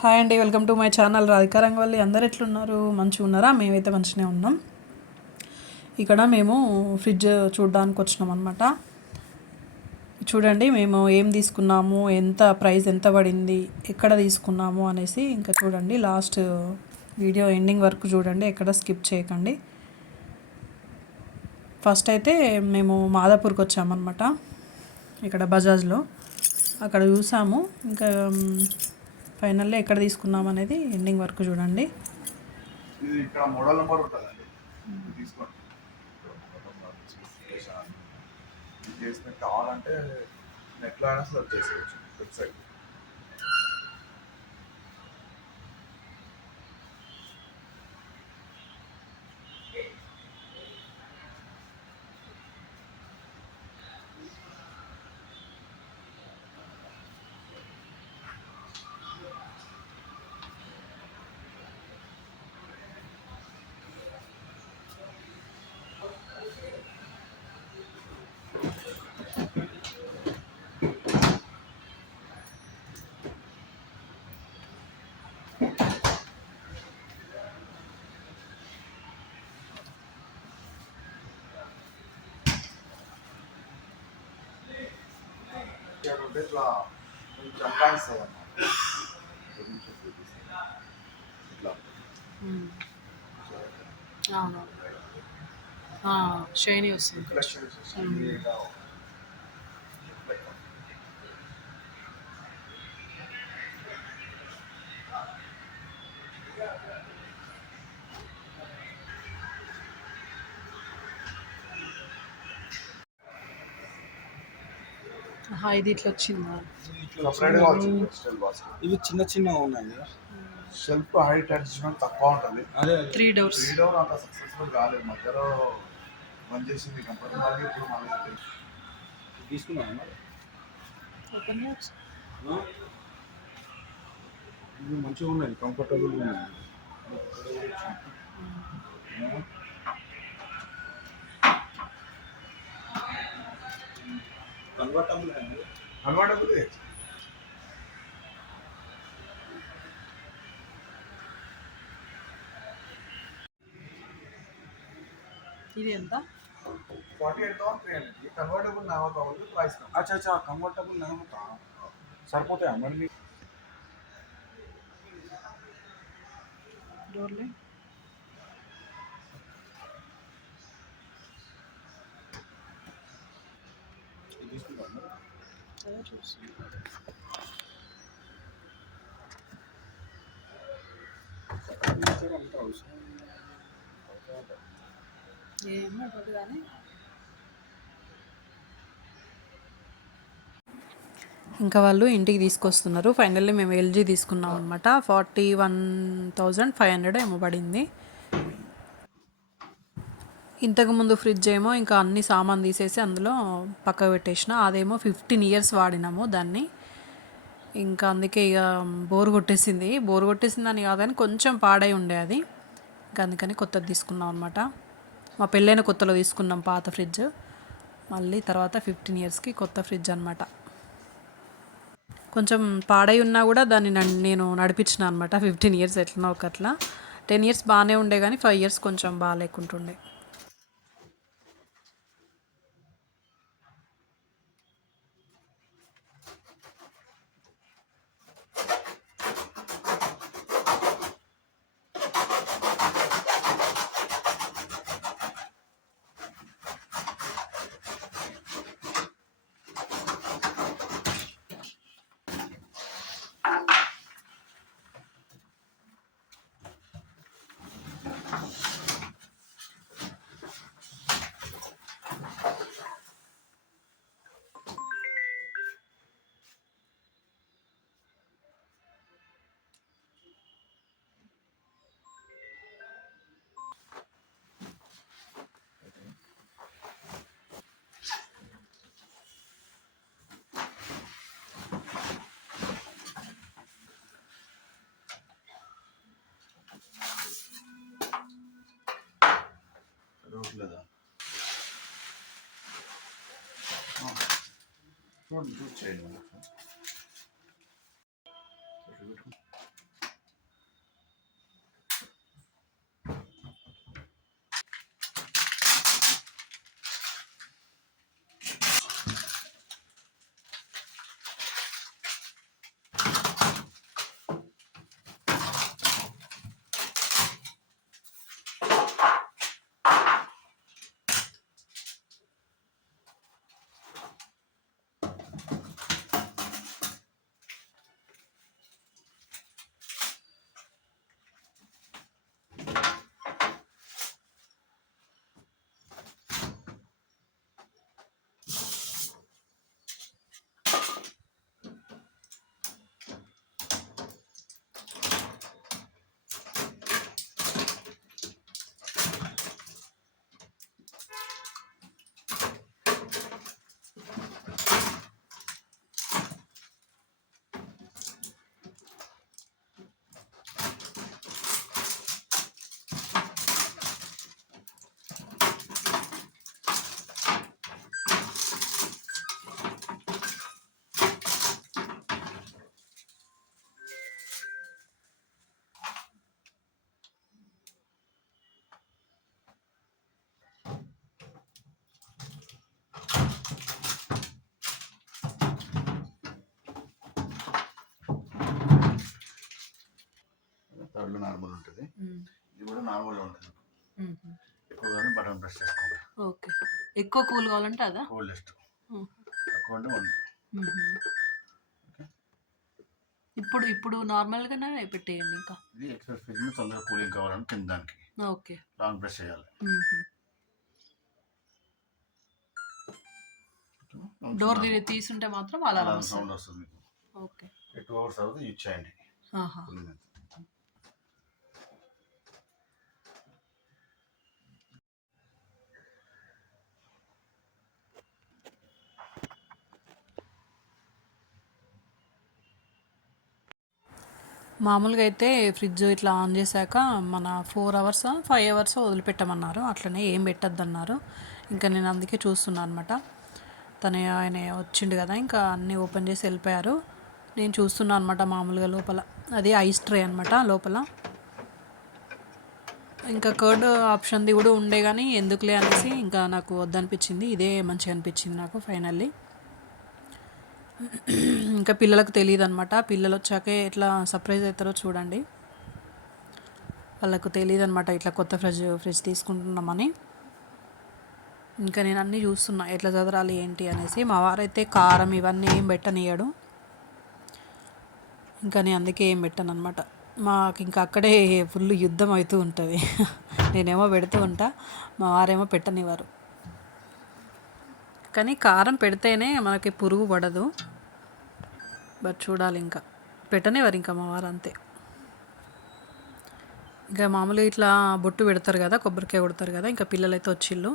Hi అండి, welcome to my channel Radhika Rangavalli. అందరు ఎట్లున్నారు? మంచిగా ఉన్నారా? మేమైతే మంచిగానే ఉన్నాం. ఇక్కడ మేము ఫ్రిడ్జ్ చూడడానికి వచ్చినాం అనమాట. చూడండి మేము ఏం తీసుకున్నాము, ఎంత ప్రైస్ ఎంత పడింది, ఎక్కడ తీసుకున్నాము అనేసి ఇంకా చూడండి. లాస్ట్ వీడియో ఎండింగ్ వరకు చూడండి, ఎక్కడ స్కిప్ చేయకండి. ఫస్ట్ అయితే మేము మాదాపూర్కి వచ్చామన్నమాట. ఇక్కడ బజాజ్లో అక్కడ చూసాము. ఇంకా ఫైనల్లీ ఎక్కడ తీసుకున్నాం అనేది ఎండింగ్ వరకు చూడండి. ఇది ఇక్కడ మోడల్ నెంబర్ ఉంటుందండి, తీసుకోండి. చేసినట్టు కావాలంటే నెట్లో అయినా సెర్చ్ చేసుకోవచ్చు, వెబ్సైట్. ఇట్లా చంపాయిస్తుంది అన్నమాట. ఇట్లా షైనీ వస్తుంది. ఇది ఇట్లా వచ్చిందా? ఇవి చిన్న చిన్న ఉన్నాయి. షెల్ఫ్ హైట్ అడ్జస్ట్మెంట్ తక్కువ ఉంటుంది. అదే 3 డోర్స్ అంత సక్సెస్ఫుల్ కాలేదు. మధ్యలో బంద్ చేసింది కంపెనీ. మళ్ళీ ఇప్పుడు మళ్ళీ తీసుకున్నాను. ఇవి మంచిగా ఉన్నాయి, కంఫర్టబుల్గా ఉన్నాయి. కన్వర్టబుల్ ఇది ఎంత? 48,300. कन्वर्टेबल ना होता हो तो प्राइस कम. अच्छा कन्वर्टेबल ना होता సరిపోతే అమ్మని డోర్లే అదే చూస్తుంది. ఏమో ఒకటి కానీ ఇంకా వాళ్ళు ఇంటికి తీసుకొస్తున్నారు. ఫైనల్లీ మేము ఎల్జీ తీసుకున్నాం అనమాట. 41,500 ఏమో పడింది. ఇంతకుముందు ఫ్రిడ్జ్ ఏమో ఇంకా అన్ని సామాన్ తీసేసి అందులో పక్కకు పెట్టేసిన. అదేమో 15 ఇయర్స్ వాడినాము దాన్ని. ఇంకా అందుకే ఇక బోర్ కొట్టేసిందని కాదు కానీ కొంచెం పాడై ఉండే అది. ఇంకా అందుకని కొత్తది తీసుకున్నాం అనమాట. మా పెళ్ళైన కొత్తలో తీసుకున్నాం పాత ఫ్రిడ్జ్. మళ్ళీ తర్వాత 15 ఇయర్స్కి కొత్త ఫ్రిడ్జ్ అనమాట. కొంచెం పాడై ఉన్నా కూడా దాన్ని నేను నడిపించిన అనమాట. 15 ఇయర్స్ ఎట్లనో ఒకట్లా. 10 ఇయర్స్ బాగానే ఉండే కానీ 5 ఇయర్స్ కొంచెం బాగాలేకుంటుండే. లేదా చూడండి, చూసి చేయండి. థర్డ్లో నార్మల్ ఉంటుంది, ఇది కూడా నార్మల్గా ఉంటుంది. ఎక్కువగానే బటన్ ప్రెస్ చేసుకోండి. ఓకే, ఎక్కువ కూల్ కావాలంటే అదా కూలెస్ట్, తక్కువ అంటే 1. ఇప్పుడు ఇప్పుడు నార్మల్గానే పెట్టేయండి. ఇంకా ఇది ఎక్స్ప్రెస్ ఫ్రిడ్జ్ తొందరగా కూలింగ్ కావాలని కింద దానికి ఓకే లాంగ్ ప్రెస్ చేయాలి. డోర్ తీసుంటే మాత్రం అలా సౌండ్ వస్తుంది మీకు. ఓకే, 2 hours తర్వాత యూజ్ చేయండి. మామూలుగా అయితే ఫ్రిడ్జ్ ఇట్లా ఆన్ చేశాక మన 4 hours 5 hours వదిలిపెట్టమన్నారు, అట్లనే ఏం పెట్టద్దన్నారు. ఇంకా నేను అందుకే చూస్తున్నాను అనమాట. ఆయన వచ్చిండు కదా, ఇంకా అన్నీ ఓపెన్ చేసి వెళ్ళిపోయారు. నేను చూస్తున్నాను అనమాట మామూలుగా లోపల. అది ఐస్ ట్రే అనమాట లోపల. ఇంకా కర్డ్ ఆప్షన్ది కూడా ఉండే కానీ ఎందుకులే అనేసి ఇంకా నాకు వద్దనిపించింది. ఇదే మంచిగా అనిపించింది నాకు ఫైనల్లీ. ఇంకా పిల్లలకు తెలియదు అనమాట, పిల్లలు వచ్చాకే ఎట్లా సర్ప్రైజ్ అవుతారో చూడండి. వాళ్ళకు తెలియదు అనమాట ఇట్లా కొత్త ఫ్రిడ్జ్ తీసుకుంటున్నామని. ఇంకా నేను అన్నీ చూస్తున్నా ఎట్లా చదరాలి ఏంటి అనేసి. మా వారైతే కారం ఇవన్నీ ఏం పెట్టనియ్యాడు, ఇంకా నేను అందుకే ఏం పెట్టాను అనమాట. మాకు ఇంకా అక్కడే ఫుల్ యుద్ధం అవుతూ ఉంటుంది. నేనేమో పెడుతూ ఉంటా, మా వారేమో పెట్టనివ్వరు. కానీ కారం పెడితేనే మనకి పురుగు పడదు. బట్ చూడాలి, ఇంకా పెట్టనివ్వరు ఇంకా మా వారు అంతే. ఇంకా మామూలుగా ఇట్లా బొట్టు పెడతారు కదా, కొబ్బరికాయ కొడతారు కదా, ఇంకా పిల్లలైతే వచ్చిళ్ళు.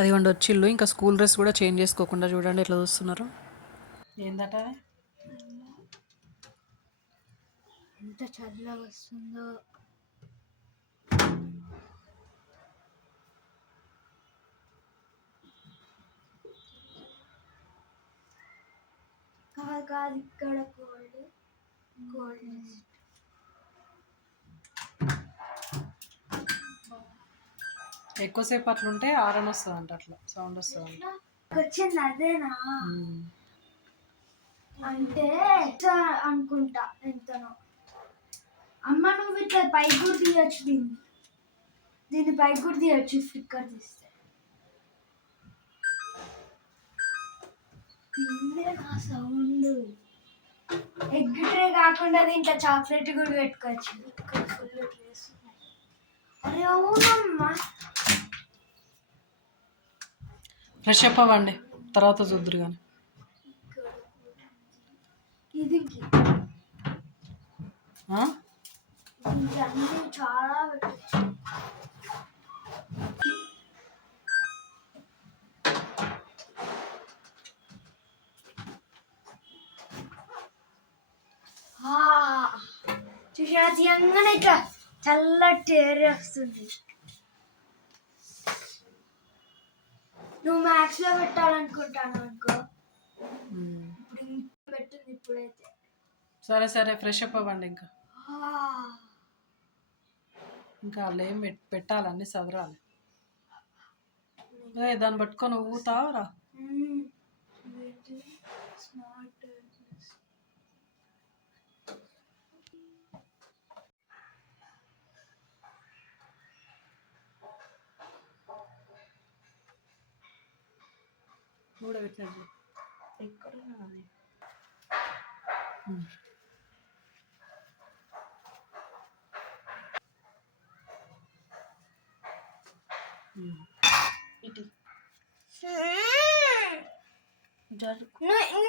అదిగోండి వచ్చిళ్ళు. ఇంకా స్కూల్ డ్రెస్ కూడా చేంజ్ చేసుకోకుండా చూడండి ఎట్లా చూస్తున్నారు. ఏందట ఎంత చల్లగా వస్తుందో. కాదు ఇక్కడ కోల్డ్ ఎక్కువసేపు అట్లుంటే ఆరన్ వస్తుంది అంట, అట్లా సౌండ్ వస్తుంది. వచ్చింది అదేనా అంటే అనుకుంటా. ఎంతనో అమ్మ నువ్వు ఇట్లా పైకి కూడా తీయచ్చు, దీన్ని పైకి కూడా తీయచ్చు స్టిక్కర్ తీస్తే. సౌండ్ ఎగ్ ట్రే కాకుండా దీంట్లో చాక్లెట్ కూడా పెట్టుకోవచ్చు. ఫుల్ ట్రేస్ ఉన్నాయి. అరే అవునమ్మా, ఫ్రెష్ అప్ అవ్వండి, తర్వాత చూద్దరు కానీ. ఇది అన్నీ చాలా పెట్టచ్చు. చూసా తీయంగానే ఇట్లా చల్లటి ఎయిర్ వస్తుంది. నువ్వు మ్యాథ్స్ లో పెట్టాలనుకుంటాను అనుకో, ఇప్పుడు పెట్టింది ఇప్పుడైతే. సరే సరే ఫ్రెష్ అప్ అవ్వండి. ఇంకా వాళ్ళు ఏం పెట్టాలి, చదరాలి. దాన్ని పట్టుకొని ఊతావరా. కూడా పెట్టినట్లు ఎక్కడున్నా అది.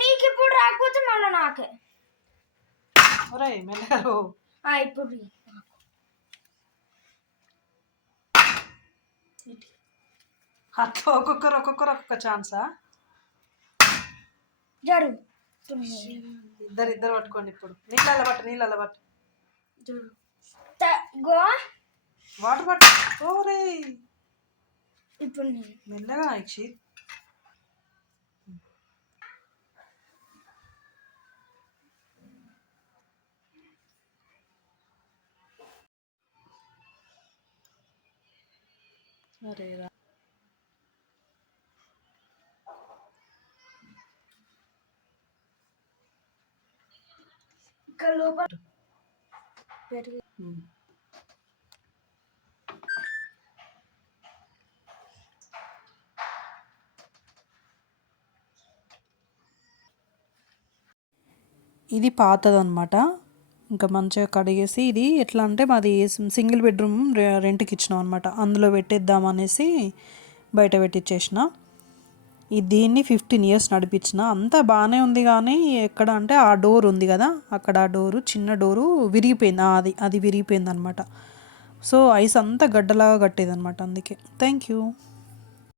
నీకు ఇప్పుడు రాకపోతే మళ్ళీ నాకే. మెల్లగారు ఇప్పుడు అట్లా ఒక్కొక్క ఛాన్సా. జరుగు ఇద్దరు పట్టుకోండి. ఇప్పుడు నీళ్ళ పట్టు వాటర్ పట్టు. ఓరే ఇప్పుడు మెల్లగా ఇచ్చి సరేరా. ఇక్కడ లోపల పెరుగు ఇది పాతదనమాట. ఇంకా మంచిగా కడిగేసి, ఇది ఎట్లా అంటే మాది సింగిల్ బెడ్రూమ్ రెంట్కి ఇచ్చినాం అనమాట. అందులో పెట్టేద్దామనేసి బయట పెట్టించేసిన. దీన్ని 15 ఇయర్స్ నడిపించిన. అంతా బాగానే ఉంది కానీ ఎక్కడ అంటే ఆ డోర్ ఉంది కదా, అక్కడ ఆ డోరు, చిన్న డోరు విరిగిపోయింది. అది విరిగిపోయింది అనమాట. సో ఐస్ అంతా గడ్డలాగా కట్టేదనమాట. అందుకే థ్యాంక్ యూ.